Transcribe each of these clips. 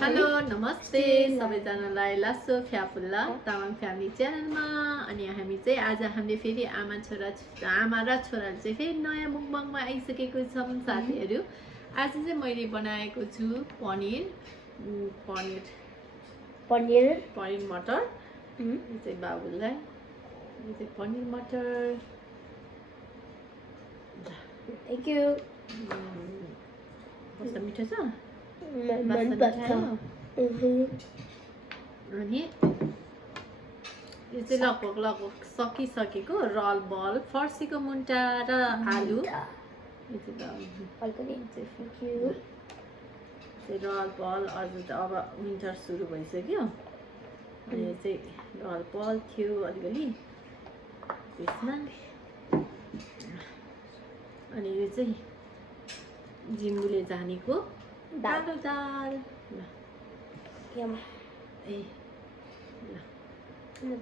Hello नमस्ते सबैजनालाई लासो फ्यापुल्ला तामाङ फ्यामिली च्यानलमा अनि हामी चाहिँ आज हामीले फेरि आमा र छोरा चाहिँ फेरि नयाँ मुकबाङमा आइसकेको छौँ साथीहरू। आज चाहिँ मैले बनाएको छु पनिर मटर। यो चाहिँ बाबुलाई, यो चाहिँ पनिर मटर। Thank you. कस्तो मिठो छ? अनि यो चाहिँ लगभग सकिसकेको रल बल फर्सीको मुन्टा र आलु। यो चाहिँ रल बल। अझ त अब विन्टर सुरु भइसक्यो अनि यो चाहिँ रल बल थियो अलिअलि त्यसमा। अनि यो चाहिँ जिम्बुले जानेको कालो दाल। ए ल यो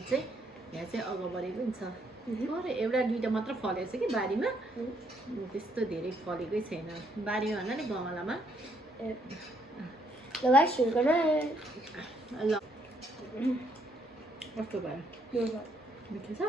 चाहिँ यहाँ चाहिँ अगाबरी पनि छ। एउटा दुईटा मात्र फलेको छ कि बारीमा, त्यस्तो धेरै फलेकै छैन बारीमा भन्नाले गमलामा। ल कस्तो भयो? मिठो छ?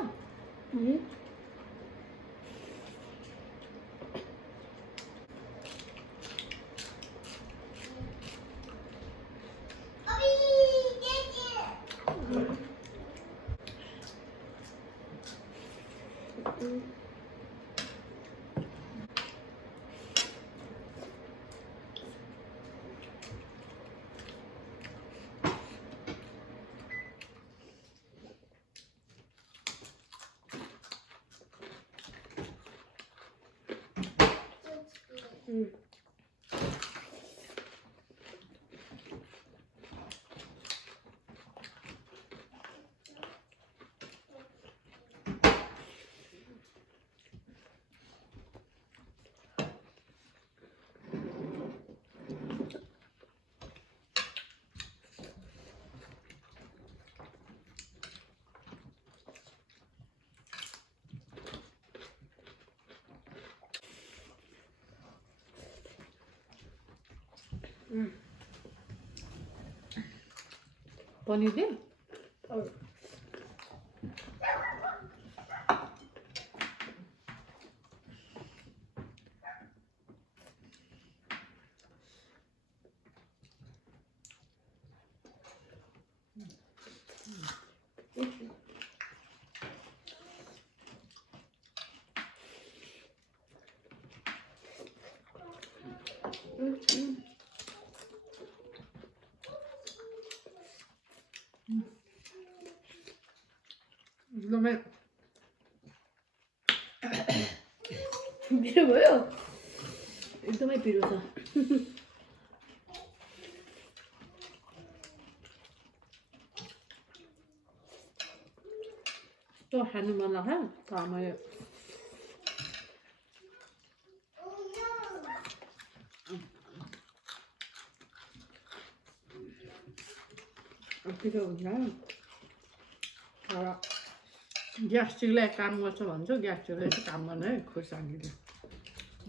पनिर दे। एकदमै पिरो भयो, एकदमै पिरो छ। त्यो खानु मन लाग्यो तर मैले पिरो हुन्छ तर ग्यास्ट्रिकलाई काम गर्छ भन्छ। ग्यास्ट्रिकले चाहिँ काम गर्न है खुर्सानीले।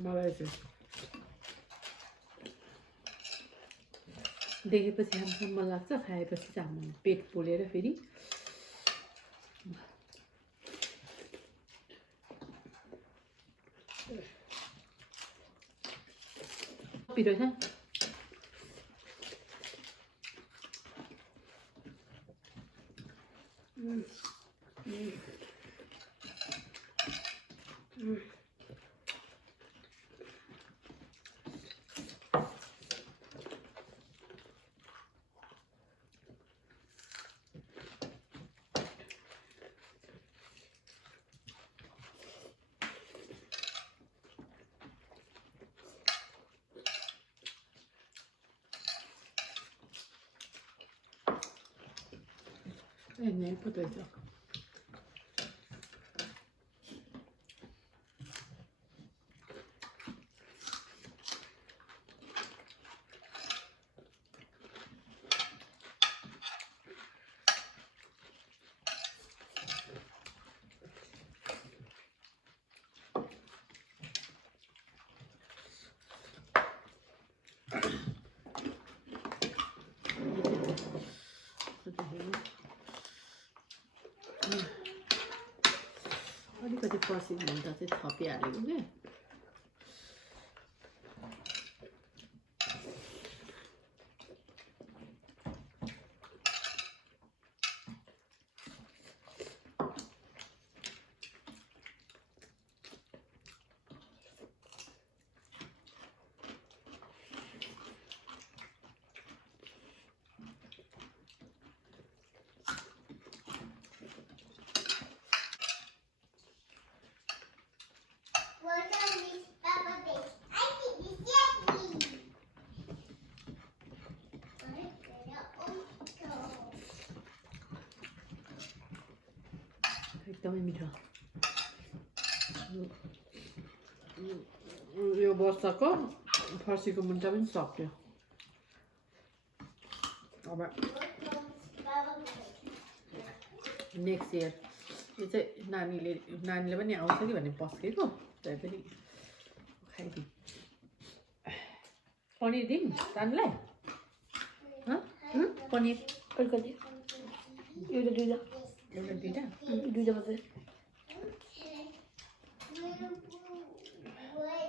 मलाई चाहिँ देखेपछि खानु मन लाग्छ, खाएपछि चाहिँ हाम्रो पेट पोलेर फेरि पिरो छ। Ne potato. अलिकति फर्सीको मुन्टा चाहिँ थपिहालेको क्या एकदमै मिठो यो वर्षको फर्सीको मुन्टा पनि सक्यो अब नेक्स्ट इयर यो चाहिँ नानीले पनि आउँछ कि भन्ने पस्केको त्यही पनि खाइदिउँ पनिर दिउँ नानीलाई पनिर अलिकति एउटा दुईटा एउटा दुईटा दुईटा मात्रै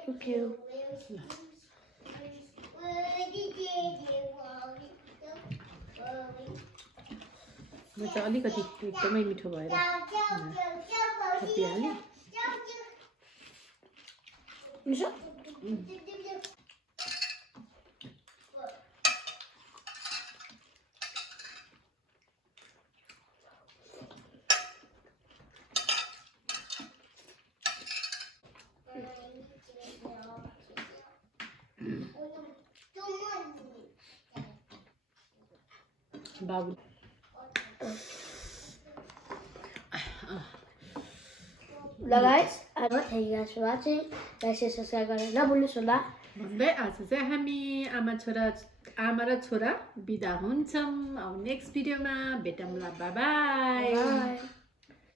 Okay. म चाहिँ अलिकति एकदमै मिठो भएर थपिहालेँ मिठो बाबु guys, I don't thank you guys for watching. Like, share, subscribe गरेर नभुल्नुहोस् होला भन्दै आज चाहिँ हामी आमा र छोरा बिदा हुन्छौँ अब नेक्स्ट भिडियोमा भेटौँला बाई बाई